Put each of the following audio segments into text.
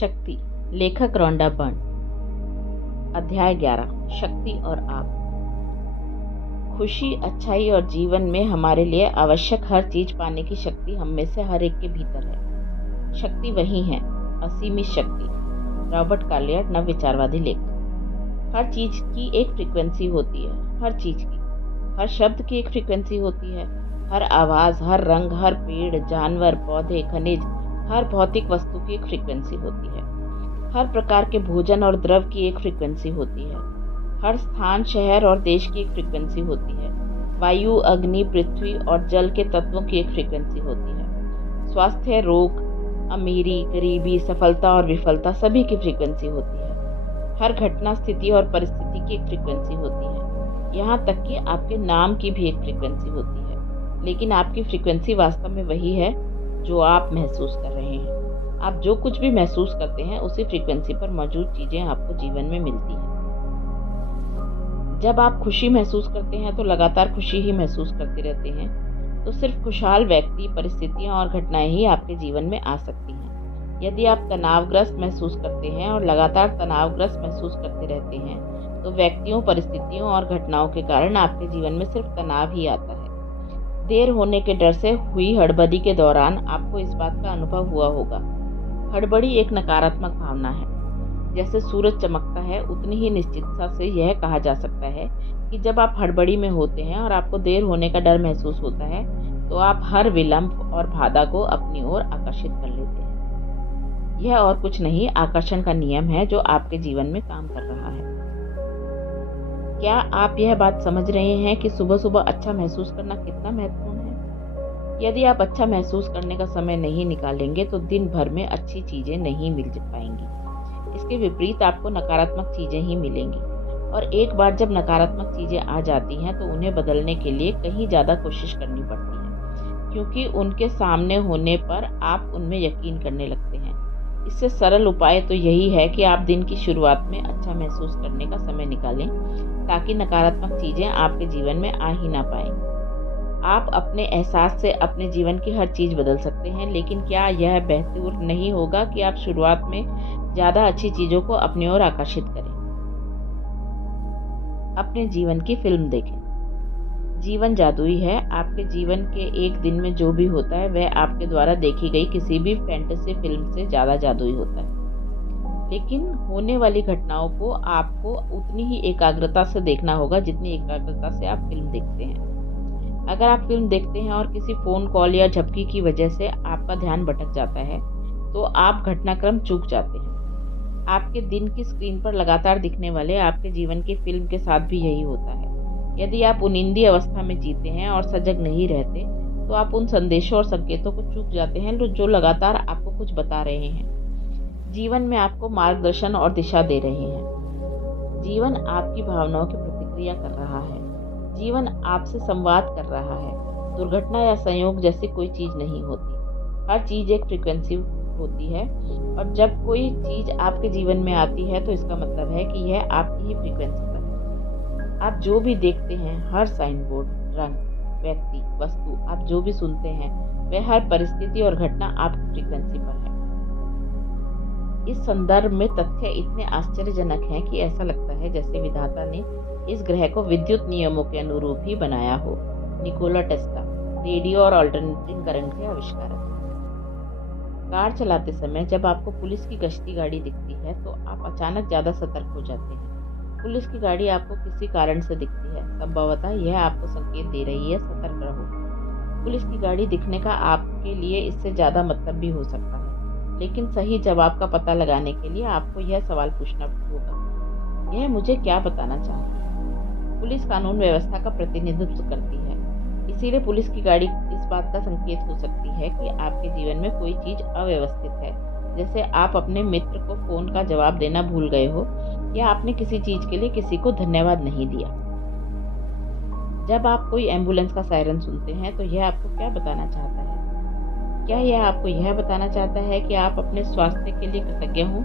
शक्ति, लेखक Rhonda Byrne. अध्याय 11, शक्ति और आप। खुशी, अच्छाई और जीवन में हमारे लिए आवश्यक हर चीज पाने की शक्ति हम में से हर एक के भीतर है। शक्ति वही है, असीमित शक्ति। रॉबर्ट कार्लियर, नवविचारवादी लेखक। हर चीज की एक फ्रीक्वेंसी होती है, हर चीज की। हर शब्द की एक फ्रीक्वेंसी होती है। हर आवाज, हर रंग, हर पेड़, जानवर, पौधे, खनिज, हर भौतिक वस्तु की एक फ्रीक्वेंसी होती है। हर प्रकार के भोजन और द्रव की एक फ्रीक्वेंसी होती है। हर स्थान, शहर और देश की एक फ्रीक्वेंसी होती है। वायु, अग्नि, पृथ्वी और जल के तत्वों की एक फ्रीक्वेंसी होती है। स्वास्थ्य, रोग, अमीरी, गरीबी, सफलता और विफलता सभी की फ्रीक्वेंसी होती है। हर घटना, स्थिति और परिस्थिति की एक फ्रीक्वेंसी होती है। यहाँ तक कि आपके नाम की भी एक फ्रीक्वेंसी होती है। लेकिन आपकी फ्रीक्वेंसी वास्तव में वही है जो आप महसूस कर रहे हैं। आप जो कुछ भी महसूस करते हैं उसी फ्रीक्वेंसी पर मौजूद चीजें आपको जीवन में मिलती हैं। जब आप खुशी महसूस करते हैं तो लगातार खुशी ही महसूस करते रहते हैं। तो सिर्फ खुशहाल व्यक्ति, परिस्थितियां और घटनाएं ही आपके जीवन में आ सकती हैं। यदि आप तनावग्रस्त महसूस करते हैं और लगातार तनावग्रस्त महसूस करते रहते हैं तो व्यक्तियों, परिस्थितियों और घटनाओं के कारण आपके जीवन में सिर्फ तनाव ही आता है। देर होने के डर से हुई हड़बड़ी के दौरान आपको इस बात का अनुभव हुआ होगा। हड़बड़ी एक नकारात्मक भावना है। जैसे सूरज चमकता है, उतनी ही निश्चितता से यह कहा जा सकता है कि जब आप हड़बड़ी में होते हैं और आपको देर होने का डर महसूस होता है तो आप हर विलंब और बाधा को अपनी ओर आकर्षित कर लेते हैं। यह और कुछ नहीं, आकर्षण का नियम है जो आपके जीवन में काम कर रहा है। क्या आप यह बात समझ रहे हैं कि सुबह सुबह अच्छा महसूस करना कितना महत्वपूर्ण है? यदि आप अच्छा महसूस करने का समय नहीं निकालेंगे तो दिन भर में अच्छी चीजें नहीं मिल पाएंगी। इसके विपरीत आपको नकारात्मक चीजें ही मिलेंगी। और एक बार जब नकारात्मक चीजें आ जाती हैं तो उन्हें बदलने के लिए कहीं ज्यादा कोशिश करनी पड़ती है, क्योंकि उनके सामने होने पर आप उनमें यकीन करने लगते हैं। इससे सरल उपाय तो यही है कि आप दिन की शुरुआत में अच्छा महसूस करने का समय निकालें ताकि नकारात्मक चीजें आपके जीवन में आ ही ना पाएं। आप अपने एहसास से अपने जीवन की हर चीज बदल सकते हैं, लेकिन क्या यह बेहतर नहीं होगा कि आप शुरुआत में ज्यादा अच्छी चीजों को अपनी ओर आकर्षित करें? अपने जीवन की फिल्म देखें। जीवन जादुई है। आपके जीवन के एक दिन में जो भी होता है वह आपके द्वारा देखी गई किसी भी फैंटेसी फिल्म से ज्यादा जादुई होता है। लेकिन होने वाली घटनाओं को आपको उतनी ही एकाग्रता से देखना होगा जितनी एकाग्रता से आप फिल्म देखते हैं। अगर आप फिल्म देखते हैं और किसी फोन कॉल या झपकी की वजह से आपका ध्यान भटक जाता है तो आप घटनाक्रम चूक जाते हैं। आपके दिन की स्क्रीन पर लगातार दिखने वाले आपके जीवन की फिल्म के साथ भी यही होता है। यदि आप उनिंदी अवस्था में जीते हैं और सजग नहीं रहते तो आप उन संदेशों और संकेतों को चूक जाते हैं जो लगातार आपको कुछ बता रहे हैं, जीवन में आपको मार्गदर्शन और दिशा दे रहे हैं। जीवन आपकी भावनाओं की प्रतिक्रिया कर रहा है। जीवन आपसे संवाद कर रहा है। दुर्घटना या संयोग जैसी कोई चीज नहीं होती। हर चीज एक फ्रीक्वेंसी होती है और जब कोई चीज आपके जीवन में आती है तो इसका मतलब है कि यह आपकी ही फ्रीक्वेंसी पर है। आप जो भी देखते हैं, हर साइन बोर्ड, रंग, व्यक्ति, वस्तु, आप जो भी सुनते हैं वह हर परिस्थिति और घटना आपकी फ्रीक्वेंसी पर है। इस संदर्भ में तथ्य इतने आश्चर्यजनक हैं कि ऐसा लगता है जैसे विधाता ने इस ग्रह को विद्युत नियमों के अनुरूप ही बनाया हो। निकोला टेस्ला, रेडियो और अल्टरनेटिंग करंट के आविष्कारक। कार चलाते समय जब आपको पुलिस की गश्ती गाड़ी दिखती है तो आप अचानक ज्यादा सतर्क हो जाते हैं। पुलिस की गाड़ी आपको किसी कारण से दिखती है। संभवतः यह आपको संकेत दे रही है, सतर्क रहो। पुलिस की गाड़ी दिखने का आपके लिए इससे ज्यादा मतलब भी हो सकता है। लेकिन सही जवाब का पता लगाने के लिए आपको यह सवाल पूछना होगा, यह मुझे क्या बताना चाहती है? पुलिस कानून व्यवस्था का प्रतिनिधित्व करती है, इसीलिए पुलिस की गाड़ी इस बात का संकेत हो सकती है कि आपके जीवन में कोई चीज अव्यवस्थित है, जैसे आप अपने मित्र को फोन का जवाब देना भूल गए हो या आपने किसी चीज के लिए किसी को धन्यवाद नहीं दिया। जब आप कोई एम्बुलेंस का सायरन सुनते हैं तो यह आपको क्या बताना चाहता है? क्या यह आपको यह बताना चाहता है कि आप अपने स्वास्थ्य के लिए कृतज्ञ हों?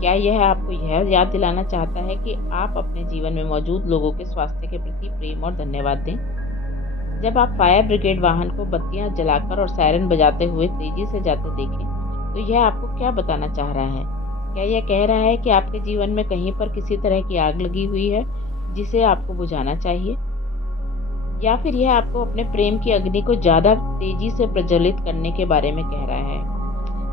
क्या यह आपको यह याद दिलाना चाहता है कि आप अपने जीवन में मौजूद लोगों के स्वास्थ्य के प्रति प्रेम और धन्यवाद दें? जब आप फायर ब्रिगेड वाहन को बत्तियां जलाकर और सायरन बजाते हुए तेजी से जाते देखें तो यह आपको क्या बताना चाह रहा है? क्या यह कह रहा है कि आपके जीवन में कहीं पर किसी तरह की आग लगी हुई है जिसे आपको बुझाना चाहिए? या फिर यह आपको अपने प्रेम की अग्नि को ज़्यादा तेजी से प्रज्वलित करने के बारे में कह रहा है?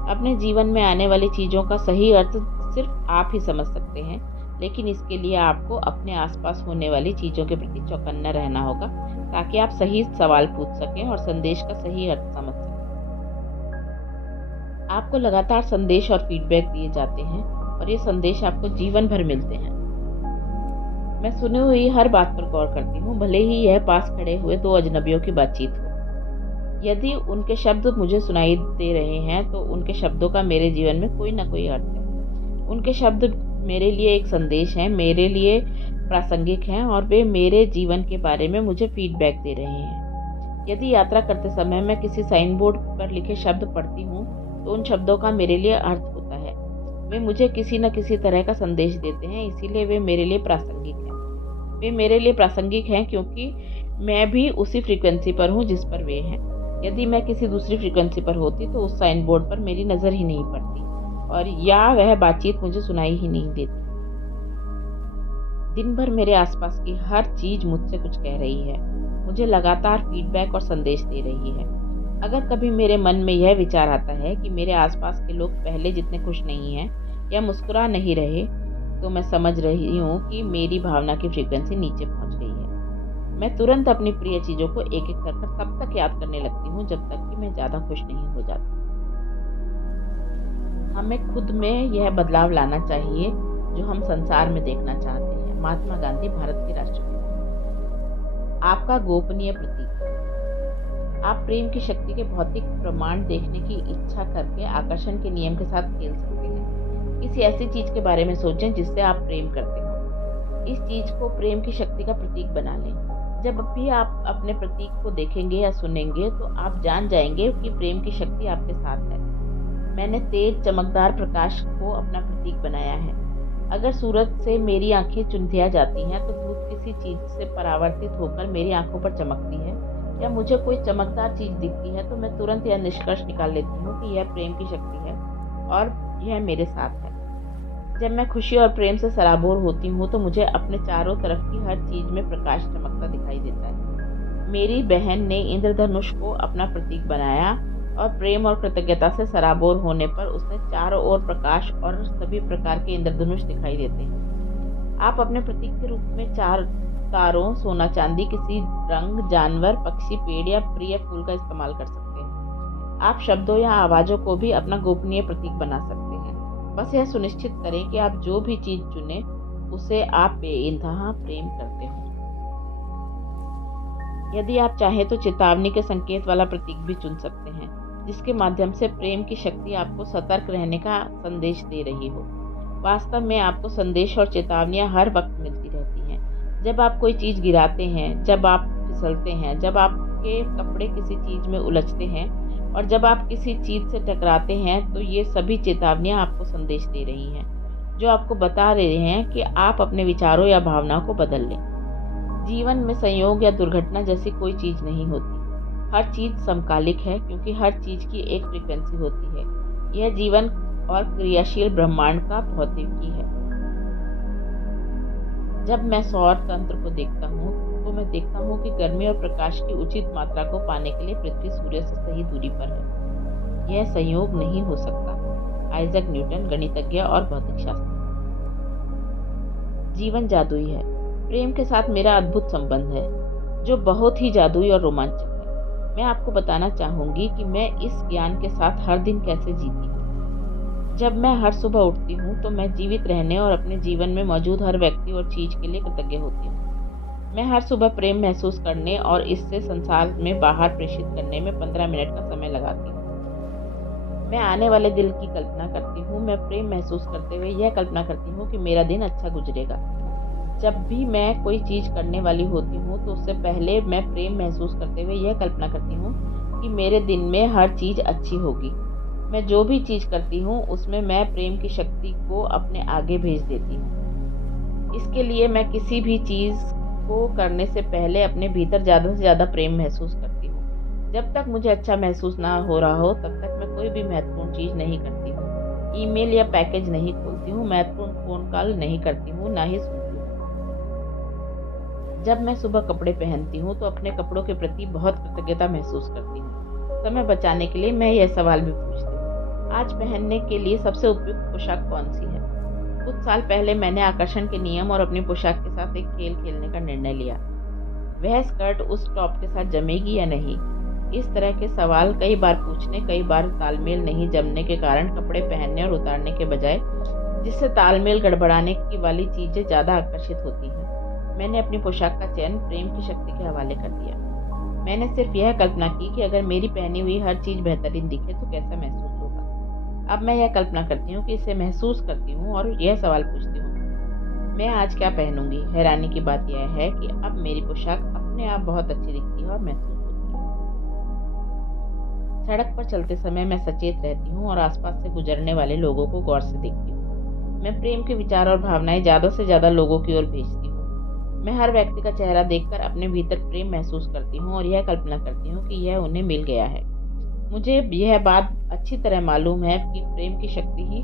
अपने जीवन में आने वाली चीज़ों का सही अर्थ सिर्फ आप ही समझ सकते हैं, लेकिन इसके लिए आपको अपने आसपास होने वाली चीज़ों के प्रति चौकन्ना रहना होगा ताकि आप सही सवाल पूछ सकें और संदेश का सही अर्थ समझ सकें। आपको लगातार संदेश और फीडबैक दिए जाते हैं और ये संदेश आपको जीवन भर मिलते हैं। मैं सुनी हुई हर बात पर गौर करती हूँ, भले ही यह पास खड़े हुए दो अजनबियों की बातचीत हो। यदि उनके शब्द मुझे सुनाई दे रहे हैं तो उनके शब्दों का मेरे जीवन में कोई ना कोई अर्थ है। उनके शब्द मेरे लिए एक संदेश हैं, मेरे लिए प्रासंगिक हैं और वे मेरे जीवन के बारे में मुझे फीडबैक दे रहे हैं। यदि यात्रा करते समय मैं किसी साइन बोर्ड पर लिखे शब्द पढ़ती हूँ तो उन शब्दों का मेरे लिए अर्थ होता है। वे मुझे किसी न किसी तरह का संदेश देते हैं, इसीलिए वे मेरे लिए प्रासंगिक हैं। वे मेरे लिए प्रासंगिक हैं क्योंकि मैं भी उसी फ्रीक्वेंसी पर हूँ जिस पर वे हैं। यदि मैं किसी दूसरी फ्रीक्वेंसी पर होती तो उस साइन बोर्ड पर मेरी नज़र ही नहीं पड़ती और या वह बातचीत मुझे सुनाई ही नहीं देती। दिन भर मेरे आसपास की हर चीज़ मुझसे कुछ कह रही है, मुझे लगातार फीडबैक और संदेश दे रही है। अगर कभी मेरे मन में यह विचार आता है कि मेरे आसपास के लोग पहले जितने खुश नहीं हैं या मुस्कुरा नहीं रहे, तो मैं समझ रही हूँ कि मेरी भावना की फ्रीक्वेंसी नीचे पहुँच गई है। मैं तुरंत अपनी प्रिय चीज़ों को एक एक कर तब तक याद करने लगती हूँ जब तक कि मैं ज़्यादा खुश नहीं हो जाती। हमें खुद में यह बदलाव लाना चाहिए जो हम संसार में देखना चाहते हैं। महात्मा गांधी, भारत के राष्ट्रपिता। आपका गोपनीय प्रतीक। आप प्रेम की शक्ति के भौतिक प्रमाण देखने की इच्छा करके आकर्षण के नियम के साथ खेल सकते हैं। किसी ऐसी चीज के बारे में सोचें जिससे आप प्रेम करते हो। इस चीज को प्रेम की शक्ति का प्रतीक बना लें। जब भी आप अपने प्रतीक को देखेंगे या सुनेंगे तो आप जान जाएंगे कि प्रेम की शक्ति आपके साथ है। मैंने तेज चमकदार प्रकाश को अपना प्रतीक बनाया है। अगर सूरज से मेरी आंखें चुंधिया जाती हैं तो धूप किसी चीज से परावर्तित होकर मेरी आंखों पर चमकती है, या मुझे कोई चमकदार चीज दिखती है तो मैं तुरंत यह निष्कर्ष निकाल लेती हूँ कि यह प्रेम की शक्ति है और यह मेरे साथ है। जब मैं खुशी और प्रेम से सराबोर होती हूँ तो मुझे अपने चारों तरफ की हर चीज में प्रकाश चमकता दिखाई देता है। मेरी बहन ने इंद्रधनुष को अपना प्रतीक बनाया और प्रेम और कृतज्ञता से सराबोर होने पर उसने चारों ओर प्रकाश और सभी प्रकार के इंद्रधनुष दिखाई देते हैं। आप अपने प्रतीक के रूप में 4 तारों, सोना चांदी, किसी रंग, जानवर, पक्षी, पेड़ या प्रिय फूल का इस्तेमाल कर सकते हैं। आप शब्दों या आवाजों को भी अपना गोपनीय प्रतीक बना सकते हैं। बस यह सुनिश्चित करें कि आप जो भी चीज चुने उसे आप बेइंतहा प्रेम करते हो। यदि आप चाहें तो चेतावनी के संकेत वाला प्रतीक भी चुन सकते हैं, जिसके माध्यम से प्रेम की शक्ति आपको सतर्क रहने का संदेश दे रही हो। वास्तव में आपको संदेश और चेतावनियां हर वक्त मिलती रहती हैं। जब आप कोई चीज गिराते हैं, जब आप फिसलते हैं, जब आपके कपड़े किसी चीज में उलझते हैं और जब आप किसी चीज से टकराते हैं, तो ये सभी चेतावनियां आपको संदेश दे रही हैं, जो आपको बता रहे हैं कि आप अपने विचारों या भावनाओं को बदल लें। जीवन में संयोग या दुर्घटना जैसी कोई चीज नहीं होती। हर चीज समकालिक है क्योंकि हर चीज की एक फ्रीक्वेंसी होती है। यह जीवन और क्रियाशील ब्रह्मांड का भौतिकी है। जब मैं सौर तंत्र को देखता हूँ तो मैं देखता हूँ कि गर्मी और प्रकाश की उचित मात्रा को पाने के लिए पृथ्वी सूर्य से सही दूरी पर है। यह संयोग नहीं हो सकता। आइजैक न्यूटन, गणितज्ञ और भौतिक शास्त्री। जीवन जादुई है। प्रेम के साथ मेरा अद्भुत संबंध है जो बहुत ही जादुई और रोमांचक है। मैं आपको बताना चाहूंगी कि मैं इस ज्ञान के साथ हर दिन कैसे जीती हूँ। जब मैं हर सुबह उठती हूँ तो मैं जीवित रहने और अपने जीवन में मौजूद हर व्यक्ति और चीज के लिए कृतज्ञ होती हूँ। मैं हर सुबह प्रेम महसूस करने और इससे संसार में बाहर प्रेषित करने में 15 मिनट का समय लगाती हूँ। मैं आने वाले दिन की कल्पना करती हूँ। मैं प्रेम महसूस करते हुए यह कल्पना करती हूँ कि मेरा दिन अच्छा गुजरेगा। जब भी मैं कोई चीज करने वाली होती हूँ तो उससे पहले मैं प्रेम महसूस करते हुए यह कल्पना करती हूँ कि मेरे दिन में हर चीज अच्छी होगी। मैं जो भी चीज करती हूँ उसमें मैं प्रेम की शक्ति को अपने आगे भेज देती हूँ। इसके लिए मैं किसी भी चीज को करने से पहले अपने भीतर ज़्यादा से ज़्यादा प्रेम महसूस करती हूँ। जब तक मुझे अच्छा महसूस ना हो रहा हो तब तक मैं कोई भी महत्वपूर्ण चीज़ नहीं करती। ईमेल या पैकेज नहीं खोलती हूँ, महत्वपूर्ण फ़ोन कॉल नहीं करती हूँ, ना ही सुनती हूँ। जब मैं सुबह कपड़े पहनती हूँ तो अपने कपड़ों के प्रति बहुत कृतज्ञता महसूस करती हूँ। समय बचाने के लिए मैं यह सवाल भी पूछती हूँ, आज पहनने के लिए सबसे उपयुक्त पोशाक कौन सी है? कुछ साल पहले मैंने आकर्षण के नियम और अपनी पोशाक के साथ एक खेल खेलने का निर्णय लिया। वह स्कर्ट उस टॉप के साथ जमेगी या नहीं? इस तरह के सवाल कई बार पूछने, कई बार तालमेल नहीं जमने के कारण कपड़े पहनने और उतारने के बजाय जिससे तालमेल गड़बड़ाने की वाली चीज़ें ज़्यादा आकर्षित होती हैं, मैंने अपनी पोशाक का चयन प्रेम की शक्ति के हवाले कर दिया। मैंने सिर्फ यह कल्पना की कि अगर मेरी पहनी हुई हर चीज़ बेहतरीन दिखे तो कैसा महसूस होगा। अब मैं यह कल्पना करती हूँ कि इसे महसूस करती हूँ और यह सवाल पूछती हूँ, मैं आज क्या पहनूंगी? हैरानी की बात यह है कि अब मेरी पोशाक अपने आप बहुत अच्छी दिखती है और महसूस होती है। सड़क पर चलते समय मैं सचेत रहती हूँ और आसपास से गुजरने वाले लोगों को गौर से देखती हूँ। मैं प्रेम के विचार और भावनाएं ज़्यादा से ज़्यादा लोगों की ओर भेजती हूँ। मैं हर व्यक्ति का चेहरा देखकर अपने भीतर प्रेम महसूस करती हूँ और यह कल्पना करती हूँ कि यह उन्हें मिल गया है। मुझे यह बात अच्छी तरह मालूम है कि प्रेम की शक्ति ही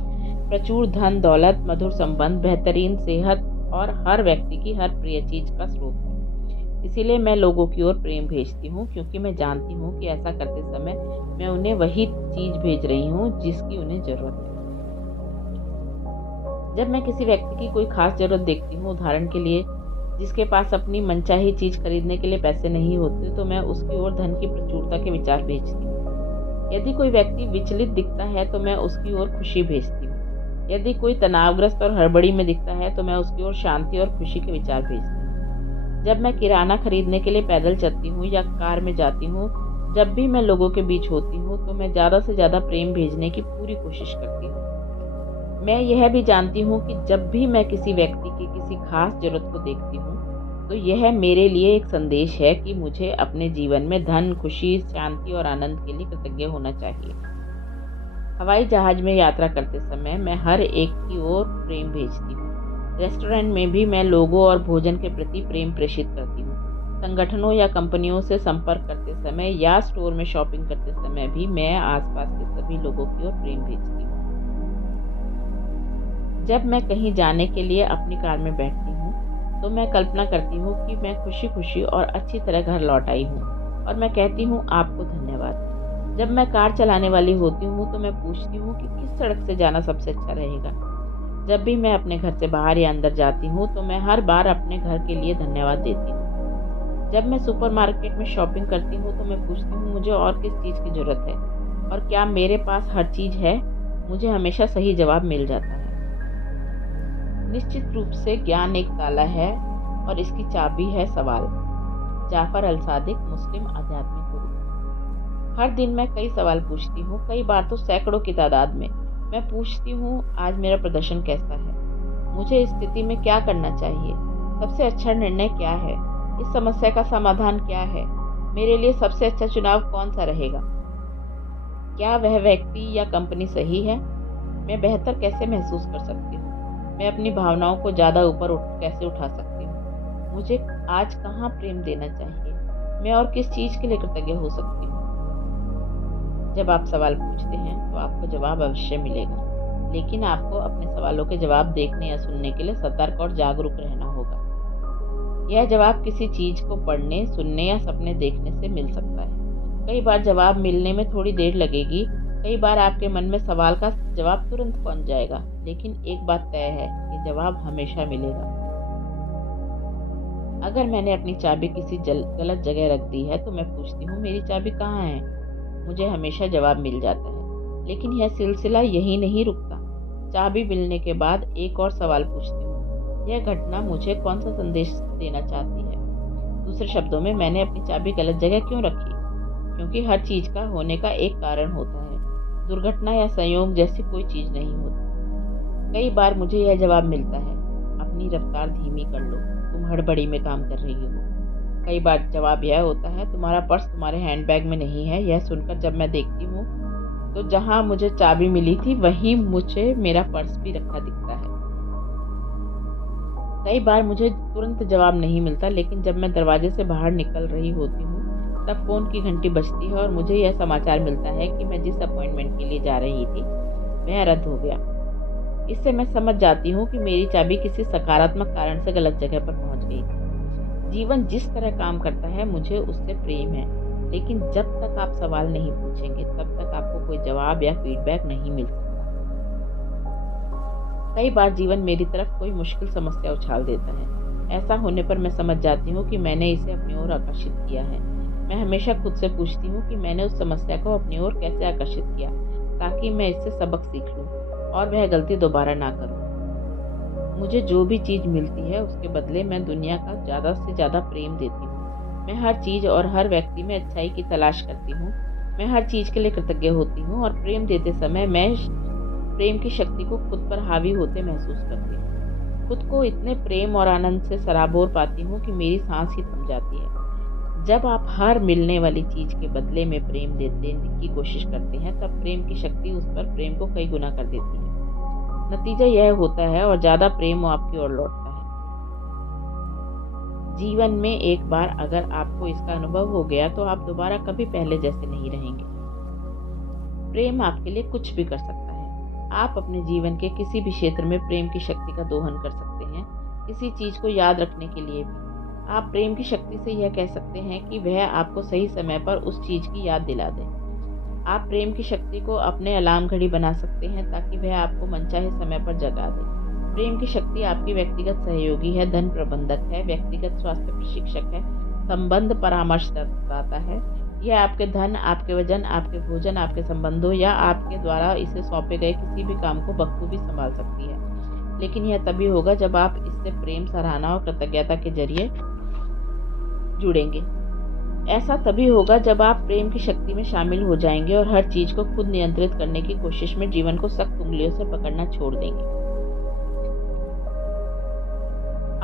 प्रचुर धन दौलत, मधुर संबंध, बेहतरीन सेहत और हर व्यक्ति की हर प्रिय चीज का स्रोत है। इसीलिए मैं लोगों की ओर प्रेम भेजती हूँ, क्योंकि मैं जानती हूँ कि ऐसा करते समय मैं उन्हें वही चीज भेज रही हूँ जिसकी उन्हें जरूरत है। जब मैं किसी व्यक्ति की कोई खास जरूरत देखती हूँ, उदाहरण के लिए जिसके पास अपनी मनचाही चीज खरीदने के लिए पैसे नहीं होते, तो मैं उसकी ओर धन की प्रचुरता के विचार भेजती हूँ। यदि कोई व्यक्ति विचलित दिखता है तो मैं उसकी ओर खुशी भेजती हूँ। यदि कोई तनावग्रस्त और हड़बड़ी में दिखता है तो मैं उसकी ओर शांति और खुशी के विचार भेजती हूँ। जब मैं किराना खरीदने के लिए पैदल चलती हूँ या कार में जाती हूँ, जब भी मैं लोगों के बीच होती हूँ तो मैं ज़्यादा से ज़्यादा प्रेम भेजने की पूरी कोशिश करती हूँ। मैं यह भी जानती हूँ कि जब भी मैं किसी व्यक्ति की किसी खास जरूरत को देखती हूँ तो यह मेरे लिए एक संदेश है कि मुझे अपने जीवन में धन, खुशी, शांति और आनंद के लिए कृतज्ञ होना चाहिए। हवाई जहाज में यात्रा करते समय मैं हर एक की ओर प्रेम भेजती हूँ। रेस्टोरेंट में भी मैं लोगों और भोजन के प्रति प्रेम प्रेषित करती हूँ। संगठनों या कंपनियों से संपर्क करते समय या स्टोर में शॉपिंग करते समय भी मैं आसपास के सभी लोगों की ओर प्रेम भेजती हूँ। जब मैं कहीं जाने के लिए अपनी कार में बैठती हूँ तो मैं कल्पना करती हूँ कि मैं खुशी खुशी और अच्छी तरह घर लौट आई हूँ और मैं कहती हूँ आपको धन्यवाद। जब मैं कार चलाने वाली होती हूँ तो मैं पूछती हूँ कि किस सड़क से जाना सबसे अच्छा रहेगा। जब भी मैं अपने घर से बाहर या अंदर जाती हूँ तो मैं हर बार अपने घर के लिए धन्यवाद देती हूँ। जब मैं सुपरमार्केट में शॉपिंग करती हूँ तो मैं पूछती हूँ मुझे और किस चीज़ की ज़रूरत है और क्या मेरे पास हर चीज़ है। मुझे हमेशा सही जवाब मिल जाता है। निश्चित रूप से ज्ञान एक ताला है और इसकी चाबी है सवाल। जाफर अल-सादिक, मुस्लिम आध्यात्मिक गुरु। हर दिन मैं कई सवाल पूछती हूँ, कई बार तो सैकड़ों की तादाद में। मैं पूछती हूँ आज मेरा प्रदर्शन कैसा है, मुझे इस स्थिति में क्या करना चाहिए, सबसे अच्छा निर्णय क्या है, इस समस्या का समाधान क्या है, मेरे लिए सबसे अच्छा चुनाव कौन सा रहेगा, क्या वह व्यक्ति या कंपनी सही है, मैं बेहतर कैसे महसूस कर सकती हूँ, मैं अपनी भावनाओं को ज़्यादा ऊपर कैसे उठा सकती हूँ, मुझे आज कहाँ प्रेम देना चाहिए, मैं और किस चीज़ के लिए कृतज्ञ हो सकती हूँ। जब आप सवाल पूछते हैं तो आपको जवाब अवश्य मिलेगा, लेकिन आपको अपने सवालों के जवाब देखने या सुनने के लिए सतर्क और जागरूक रहना होगा। यह जवाब किसी चीज़ को पढ़ने, सुनने या सपने देखने से मिल सकता है। कई बार जवाब मिलने में थोड़ी देर लगेगी, कई बार आपके मन में सवाल का जवाब तुरंत पहुंच जाएगा, लेकिन एक बात तय है कि जवाब हमेशा मिलेगा। अगर मैंने अपनी चाबी किसी गलत जगह रख दी है तो मैं पूछती हूँ मेरी चाबी कहाँ है। मुझे हमेशा जवाब मिल जाता है, लेकिन यह सिलसिला यही नहीं रुकता। चाबी मिलने के बाद एक और सवाल पूछती हूँ, यह घटना मुझे कौन सा संदेश देना चाहती है। दूसरे शब्दों में, मैंने अपनी चाबी गलत जगह क्यों रखी? क्योंकि हर चीज़ का होने का एक कारण होता है। दुर्घटना या संयोग जैसी कोई चीज़ नहीं होती। कई बार मुझे यह जवाब मिलता है, अपनी रफ्तार धीमी कर लो, तुम हड़बड़ी में काम कर रही हो। कई बार जवाब यह होता है, तुम्हारा पर्स तुम्हारे हैंडबैग में नहीं है। यह सुनकर जब मैं देखती हूँ तो जहाँ मुझे चाबी मिली थी वहीं मुझे मेरा पर्स भी रखा दिखता है। कई बार मुझे तुरंत जवाब नहीं मिलता, लेकिन जब मैं दरवाजे से बाहर निकल रही होती हूँ तब फ़ोन की घंटी बजती है और मुझे यह समाचार मिलता है कि मैं जिस अपॉइंटमेंट के लिए जा रही थी वह रद्द हो गया। इससे मैं समझ जाती हूँ कि मेरी चाबी किसी सकारात्मक कारण से गलत जगह पर पहुँच गई थी। जीवन जिस तरह काम करता है मुझे उससे प्रेम है, लेकिन जब तक आप सवाल नहीं पूछेंगे तब तक आपको कोई जवाब या फीडबैक नहीं मिल सकता। कई बार जीवन मेरी तरफ कोई मुश्किल समस्या उछाल देता है। ऐसा होने पर मैं समझ जाती हूँ कि मैंने इसे अपनी ओर आकर्षित किया है। मैं हमेशा खुद से पूछती हूँ कि मैंने उस समस्या को अपनी ओर कैसे आकर्षित किया, ताकि मैं इससे सबक सीख लूँ और वह गलती दोबारा ना करूँ। मुझे जो भी चीज़ मिलती है उसके बदले मैं दुनिया का ज़्यादा से ज़्यादा प्रेम देती हूँ। मैं हर चीज़ और हर व्यक्ति में अच्छाई की तलाश करती हूँ। मैं हर चीज़ के लिए कृतज्ञ होती हूँ और प्रेम देते समय मैं प्रेम की शक्ति को खुद पर हावी होते महसूस करती हूँ। खुद को इतने प्रेम और आनंद से सराबोर पाती हूँ कि मेरी सांस ही थम जाती है। जब आप हर मिलने वाली चीज़ के बदले में प्रेम देने की कोशिश करते हैं तब प्रेम की शक्ति उस पर प्रेम को कई गुना कर देती है। नतीजा यह होता है और ज़्यादा प्रेम वो आपकी ओर लौटता है। जीवन में एक बार अगर आपको इसका अनुभव हो गया तो आप दोबारा कभी पहले जैसे नहीं रहेंगे। प्रेम आपके लिए कुछ भी कर सकता है। आप अपने जीवन के किसी भी क्षेत्र में प्रेम की शक्ति का दोहन कर सकते हैं, किसी चीज़ को याद रखने के लिए भी। आप प्रेम की शक्ति से यह कह सकते हैं कि वह आपको सही समय पर उस चीज़ की याद दिला दे। आप प्रेम की शक्ति को अपने अलार्म घड़ी बना सकते हैं ताकि वह आपको मनचाहे समय पर जगा दे। प्रेम की शक्ति आपकी व्यक्तिगत सहयोगी है, धन प्रबंधक है, व्यक्तिगत स्वास्थ्य प्रशिक्षक है, संबंध परामर्शदाता है। यह आपके धन, आपके वजन, आपके भोजन, आपके संबंधों या आपके द्वारा इसे सौंपे गए किसी भी काम को बखूबी संभाल सकती है। लेकिन यह तभी होगा जब आप इससे प्रेम, सराहना और कृतज्ञता के जरिए जुड़ेंगे। ऐसा तभी होगा जब आप प्रेम की शक्ति में शामिल हो जाएंगे और हर चीज को खुद नियंत्रित करने की कोशिश में जीवन को सख्त उंगलियों से पकड़ना छोड़ देंगे।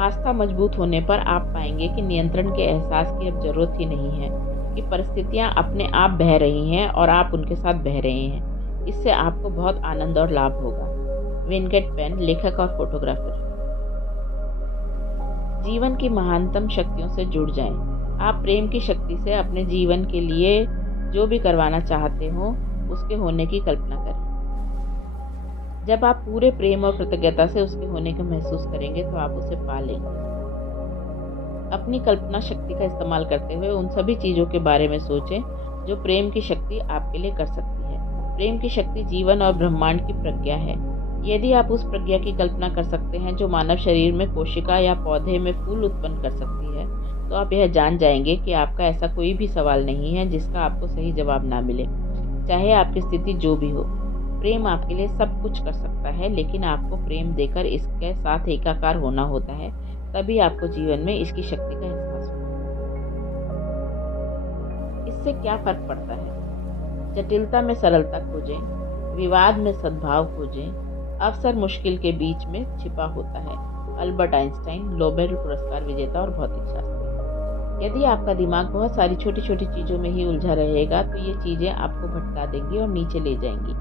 आस्था मजबूत होने पर आप पाएंगे कि नियंत्रण के एहसास की अब जरूरत ही नहीं है, कि परिस्थितियां अपने आप बह रही हैं और आप उनके साथ बह रहे हैं। इससे आपको बहुत आनंद और लाभ होगा। विनगेट पेन, लेखक और फोटोग्राफर। जीवन की महानतम शक्तियों से जुड़ जाएं। आप प्रेम की शक्ति से अपने जीवन के लिए जो भी करवाना चाहते हो उसके होने की कल्पना करें। जब आप पूरे प्रेम और कृतज्ञता से उसके होने को महसूस करेंगे तो आप उसे पा लेंगे। अपनी कल्पना शक्ति का इस्तेमाल करते हुए उन सभी चीज़ों के बारे में सोचें जो प्रेम की शक्ति आपके लिए कर सकती है। प्रेम की शक्ति जीवन और ब्रह्मांड की प्रज्ञा है। यदि आप उस प्रज्ञा की कल्पना कर सकते हैं जो मानव शरीर में कोशिका या पौधे में फूल उत्पन्न कर सकती है, तो आप यह जान जाएंगे कि आपका ऐसा कोई भी सवाल नहीं है जिसका आपको सही जवाब ना मिले, चाहे आपकी स्थिति जो भी हो। प्रेम आपके लिए सब कुछ कर सकता है, लेकिन आपको प्रेम देकर इसके साथ एकाकार होना होता है, तभी आपको जीवन में इसकी शक्ति का एहसास होगा। इससे क्या फर्क पड़ता है? जटिलता में सरलता खोजें, विवाद में सद्भाव खोजें, अवसर मुश्किल के बीच में छिपा होता है। अल्बर्ट आइंस्टाइन, नोबेल पुरस्कार विजेता और भौतिक शास्त्री। यदि आपका दिमाग बहुत सारी छोटी छोटी चीज़ों में ही उलझा रहेगा तो ये चीज़ें आपको भटका देंगी और नीचे ले जाएंगी।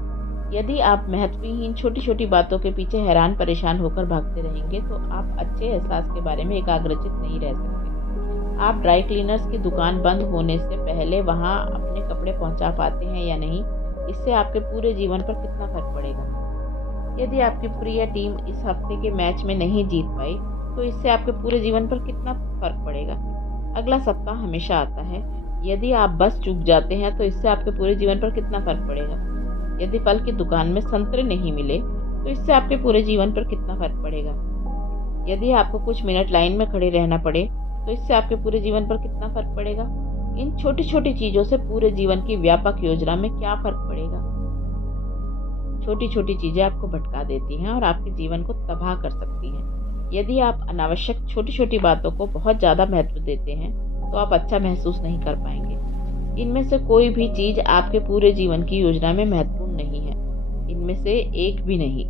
यदि आप महत्वहीन छोटी छोटी बातों के पीछे हैरान परेशान होकर भागते रहेंगे तो आप अच्छे एहसास के बारे में एकाग्रचित नहीं रह सकते। आप ड्राई क्लीनर्स की दुकान बंद होने से पहले वहां अपने कपड़े पहुंचा पाते हैं या नहीं, इससे आपके पूरे जीवन पर कितना फर्क पड़ेगा। यदि आपकी प्रिय टीम इस हफ्ते के मैच में नहीं जीत पाई तो इससे आपके पूरे जीवन पर कितना फर्क पड़ेगा। अगला सप्ताह हमेशा आता है। यदि आप बस चूक जाते हैं तो इससे आपके पूरे जीवन पर कितना फर्क पड़ेगा। यदि फल की दुकान में संतरे नहीं मिले तो इससे आपके पूरे जीवन पर कितना फर्क पड़ेगा। यदि आपको कुछ मिनट लाइन में खड़े रहना पड़े तो इससे आपके पूरे जीवन पर कितना फर्क पड़ेगा। इन छोटी छोटी चीजों से पूरे जीवन की व्यापक योजना में क्या फर्क पड़ेगा। छोटी छोटी चीजें आपको भटका देती हैं और आपके जीवन को तबाह कर सकती हैं। यदि आप अनावश्यक छोटी छोटी बातों को बहुत ज़्यादा महत्व देते हैं तो आप अच्छा महसूस नहीं कर पाएंगे। इनमें से कोई भी चीज़ आपके पूरे जीवन की योजना में महत्वपूर्ण नहीं है, इनमें से एक भी नहीं।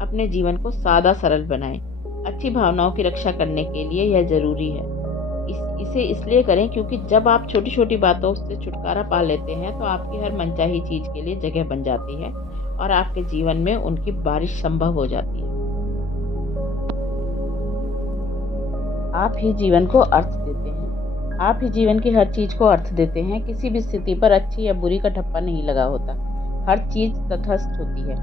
अपने जीवन को सादा सरल बनाएं। अच्छी भावनाओं की रक्षा करने के लिए यह ज़रूरी है। इसे इसलिए करें क्योंकि जब आप छोटी छोटी बातों से छुटकारा पा लेते हैं तो आपकी हर मनचाही चीज़ के लिए जगह बन जाती है और आपके जीवन में उनकी बारिश संभव हो जाती है। आप ही जीवन को अर्थ देते हैं। आप ही जीवन की हर चीज को अर्थ देते हैं। किसी भी स्थिति पर अच्छी या बुरी का ठप्पा नहीं लगा होता। हर चीज तटस्थ होती है।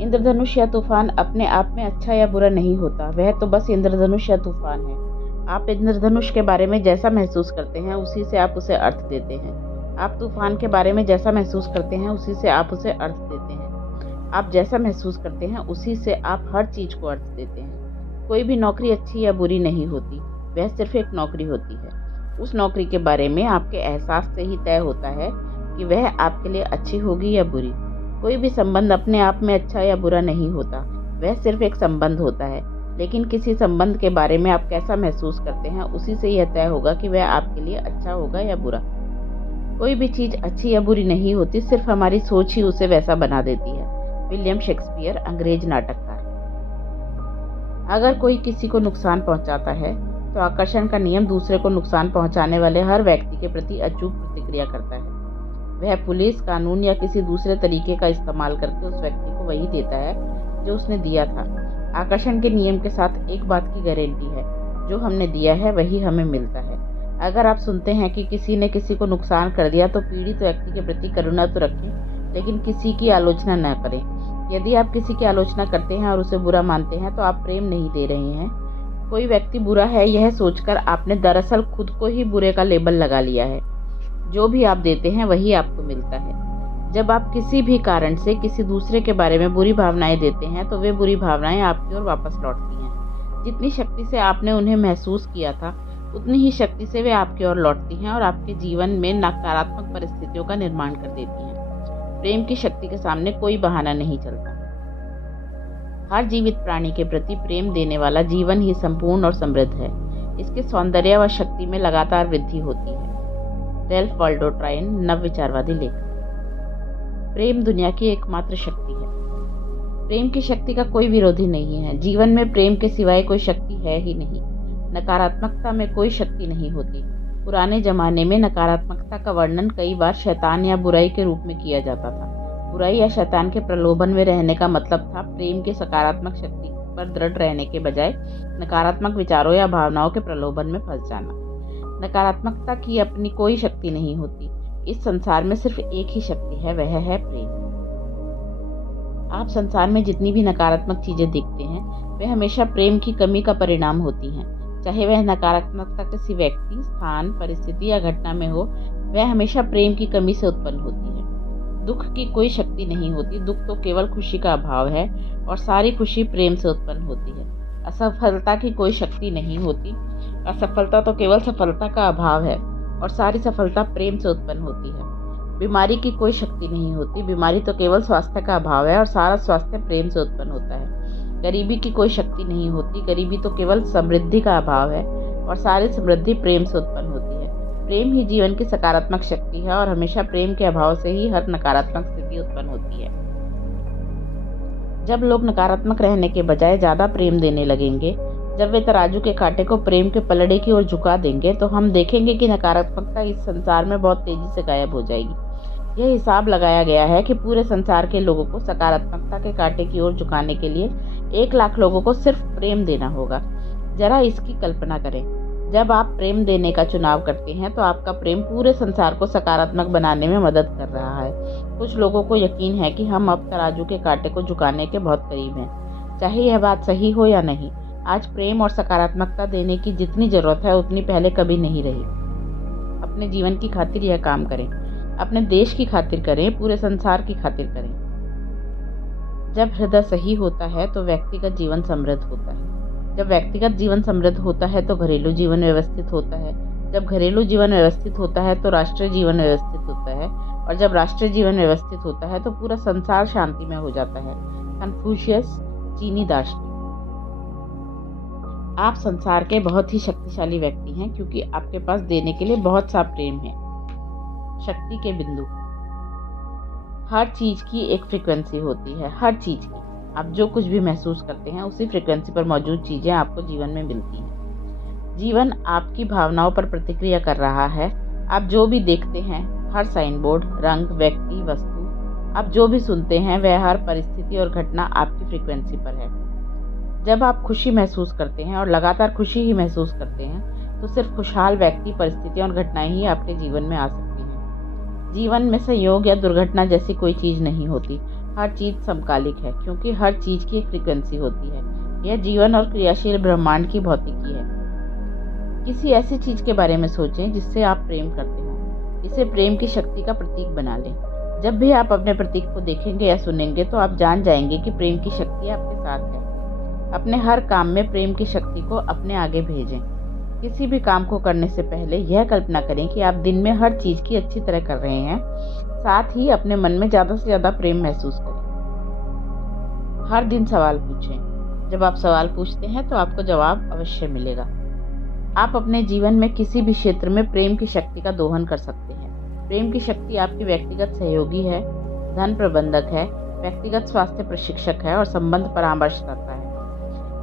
इंद्रधनुष या तूफान अपने आप में अच्छा या बुरा नहीं होता, वह तो बस इंद्रधनुष या तूफान है। आप इंद्रधनुष के बारे में जैसा महसूस करते हैं उसी से आप उसे अर्थ देते हैं। आप तूफान के बारे में जैसा महसूस करते हैं उसी से आप उसे अर्थ देते हैं। आप जैसा महसूस करते हैं उसी से आप हर चीज को अर्थ देते हैं। कोई भी नौकरी अच्छी या बुरी नहीं होती, वह सिर्फ एक नौकरी होती है। उस नौकरी के बारे में आपके एहसास से ही तय होता है कि वह आपके लिए अच्छी होगी या बुरी। कोई भी संबंध अपने आप में अच्छा या बुरा नहीं होता, वह सिर्फ एक संबंध होता है। लेकिन किसी संबंध के बारे में आप कैसा महसूस करते हैं उसी से यह तय होगा कि वह आपके लिए अच्छा होगा या बुरा। कोई भी चीज अच्छी या बुरी नहीं होती, सिर्फ हमारी सोच ही उसे वैसा बना देती है। विलियम शेक्सपियर, अंग्रेज नाटककार। अगर कोई किसी को नुकसान पहुंचाता है तो आकर्षण का नियम दूसरे को नुकसान पहुंचाने वाले हर व्यक्ति के प्रति अचूक प्रतिक्रिया करता है। वह पुलिस, कानून या किसी दूसरे तरीके का इस्तेमाल करके उस व्यक्ति को वही देता है जो उसने दिया था। आकर्षण के नियम के साथ एक बात की गारंटी है, जो हमने दिया है वही हमें मिलता है। अगर आप सुनते हैं कि किसी ने किसी को नुकसान कर दिया तो पीड़ित व्यक्ति के प्रति करुणा तो रखें, लेकिन किसी की आलोचना न करें। यदि आप किसी की आलोचना करते हैं और उसे बुरा मानते हैं तो आप प्रेम नहीं दे रहे हैं। कोई व्यक्ति बुरा है यह सोचकर आपने दरअसल खुद को ही बुरे का लेबल लगा लिया है। जो भी आप देते हैं वही आपको मिलता है। जब आप किसी भी कारण से किसी दूसरे के बारे में बुरी भावनाएं देते हैं तो वे बुरी भावनाएं आपकी ओर वापस लौटती हैं। जितनी शक्ति से आपने उन्हें महसूस किया था उतनी ही शक्ति से वे आपकी ओर लौटती हैं और आपके जीवन में नकारात्मक परिस्थितियों का निर्माण कर देती हैं। प्रेम की शक्ति के सामने कोई बहाना नहीं चलता। हर जीवित प्राणी के प्रति प्रेम देने वाला जीवन ही संपूर्ण और समृद्ध है। इसके सौंदर्य व शक्ति में लगातार वृद्धि होती है। रैल्फ वाल्डो ट्राइन, नवविचारवादी लेखक। प्रेम दुनिया की एकमात्र शक्ति है। प्रेम की शक्ति का कोई विरोधी नहीं है। जीवन में प्रेम के सिवाय कोई शक्ति है ही नहीं। नकारात्मकता में कोई शक्ति नहीं होती। पुराने जमाने में नकारात्मकता का वर्णन कई बार शैतान या बुराई के रूप में किया जाता था। बुराई या शैतान के प्रलोभन में रहने का मतलब था प्रेम की सकारात्मक शक्ति पर दृढ़ रहने के बजाय नकारात्मक विचारों या भावनाओं के प्रलोभन में फंस जाना। नकारात्मकता की अपनी कोई शक्ति नहीं होती। इस संसार में सिर्फ एक ही शक्ति है, वह है प्रेम। आप संसार में जितनी भी नकारात्मक चीजें देखते हैं वे हमेशा प्रेम की कमी का परिणाम होती हैं। चाहे वह नकारात्मकता किसी व्यक्ति, स्थान, परिस्थिति या घटना में हो, वह हमेशा प्रेम की कमी से उत्पन्न होती है। दुख की कोई शक्ति नहीं होती। दुख तो केवल खुशी का अभाव है और सारी खुशी प्रेम से उत्पन्न होती है। असफलता की कोई शक्ति नहीं होती। असफलता तो केवल सफलता का अभाव है और सारी सफलता प्रेम से उत्पन्न होती है। बीमारी की कोई शक्ति नहीं होती। बीमारी तो केवल स्वास्थ्य का अभाव है और सारा स्वास्थ्य प्रेम से उत्पन्न होता है। गरीबी की कोई शक्ति नहीं होती। गरीबी तो केवल समृद्धि का अभाव है और सारी समृद्धि प्रेम से उत्पन्न होती है। प्रेम ही जीवन की सकारात्मक शक्ति है और हमेशा प्रेम के अभाव से ही हर नकारात्मक स्थिति उत्पन्न होती है। जब लोग नकारात्मक रहने के बजाय ज्यादा प्रेम देने लगेंगे, जब वे तराजू के कांटे को प्रेम के पलड़े की ओर झुका देंगे, तो हम देखेंगे कि नकारात्मकता इस संसार में बहुत तेजी से गायब हो जाएगी। यह हिसाब लगाया गया है कि पूरे संसार के लोगों को सकारात्मकता के कांटे की ओर झुकाने के लिए 1 लाख लोगों को सिर्फ प्रेम देना होगा। जरा इसकी कल्पना करें। जब आप प्रेम देने का चुनाव करते हैं तो आपका प्रेम पूरे संसार को सकारात्मक बनाने में मदद कर रहा है। कुछ लोगों को यकीन है कि हम अब तराजू के कांटे को झुकाने के बहुत करीब हैं। चाहे यह बात सही हो या नहीं, आज प्रेम और सकारात्मकता देने की जितनी जरूरत है उतनी पहले कभी नहीं रही। अपने जीवन की खातिर यह काम करें, अपने देश की खातिर करें, पूरे संसार की खातिर करें। जब हृदय सही होता है तो व्यक्तिगत जीवन समृद्ध होता है। जब व्यक्तिगत जीवन समृद्ध होता है तो घरेलू जीवन व्यवस्थित होता है। जब घरेलू जीवन व्यवस्थित होता है तो राष्ट्रीय जीवन व्यवस्थित होता है और जब राष्ट्रीय जीवन व्यवस्थित होता है तो पूरा संसार शांति में हो जाता है। कन्फ्यूशियस, चीनी दार्शनिक। आप संसार के बहुत ही शक्तिशाली व्यक्ति हैं क्योंकि आपके पास देने के लिए बहुत सा प्रेम है। शक्ति के बिंदु। हर चीज की एक फ्रीक्वेंसी होती है। हर चीज की। आप जो कुछ भी महसूस करते हैं उसी फ्रीक्वेंसी पर मौजूद चीजें आपको जीवन में मिलती हैं। जीवन आपकी भावनाओं पर प्रतिक्रिया कर रहा है। आप जो भी देखते हैं, हर साइन बोर्ड, रंग, व्यक्ति, वस्तु, आप जो भी सुनते हैं वह हर परिस्थिति और घटना आपकी फ्रीक्वेंसी पर है। जब आप खुशी महसूस करते हैं और लगातार खुशी ही महसूस करते हैं तो सिर्फ खुशहाल व्यक्ति, परिस्थितियां और घटनाएं ही आपके जीवन में आ सकती हैं। जीवन में संयोग या दुर्घटना जैसी कोई चीज नहीं होती। हर चीज़ समकालिक है क्योंकि हर चीज़ की एक फ्रीक्वेंसी होती है। यह जीवन और क्रियाशील ब्रह्मांड की भौतिकी है। किसी ऐसी चीज़ के बारे में सोचें जिससे आप प्रेम करते हो। इसे प्रेम की शक्ति का प्रतीक बना लें। जब भी आप अपने प्रतीक को देखेंगे या सुनेंगे तो आप जान जाएंगे कि प्रेम की शक्ति आपके साथ है। अपने हर काम में प्रेम की शक्ति को अपने आगे भेजें। किसी भी काम को करने से पहले यह कल्पना करें कि आप दिन में हर चीज़ की अच्छी तरह कर रहे हैं। साथ ही अपने मन में ज़्यादा से ज़्यादा प्रेम महसूस करें। हर दिन सवाल पूछें। जब आप सवाल पूछते हैं तो आपको जवाब अवश्य मिलेगा। आप अपने जीवन में किसी भी क्षेत्र में प्रेम की शक्ति का दोहन कर सकते हैं। प्रेम की शक्ति आपकी व्यक्तिगत सहयोगी है, धन प्रबंधक है, व्यक्तिगत स्वास्थ्य प्रशिक्षक है और संबंध परामर्शदाता है।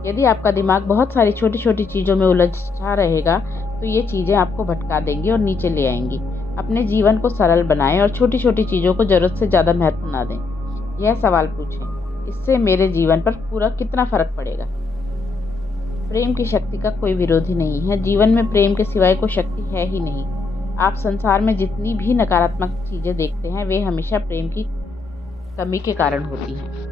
यदि आपका दिमाग बहुत सारी छोटी छोटी चीज़ों में उलझा रहेगा तो ये चीज़ें आपको भटका देंगी और नीचे ले आएंगी। अपने जीवन को सरल बनाएं और छोटी छोटी चीज़ों को ज़रूरत से ज़्यादा महत्व ना दें। यह सवाल पूछें, इससे मेरे जीवन पर पूरा कितना फ़र्क पड़ेगा। प्रेम की शक्ति का कोई विरोधी नहीं है। जीवन में प्रेम के सिवाय कोई शक्ति है ही नहीं। आप संसार में जितनी भी नकारात्मक चीज़ें देखते हैं वे हमेशा प्रेम की कमी के कारण होती हैं।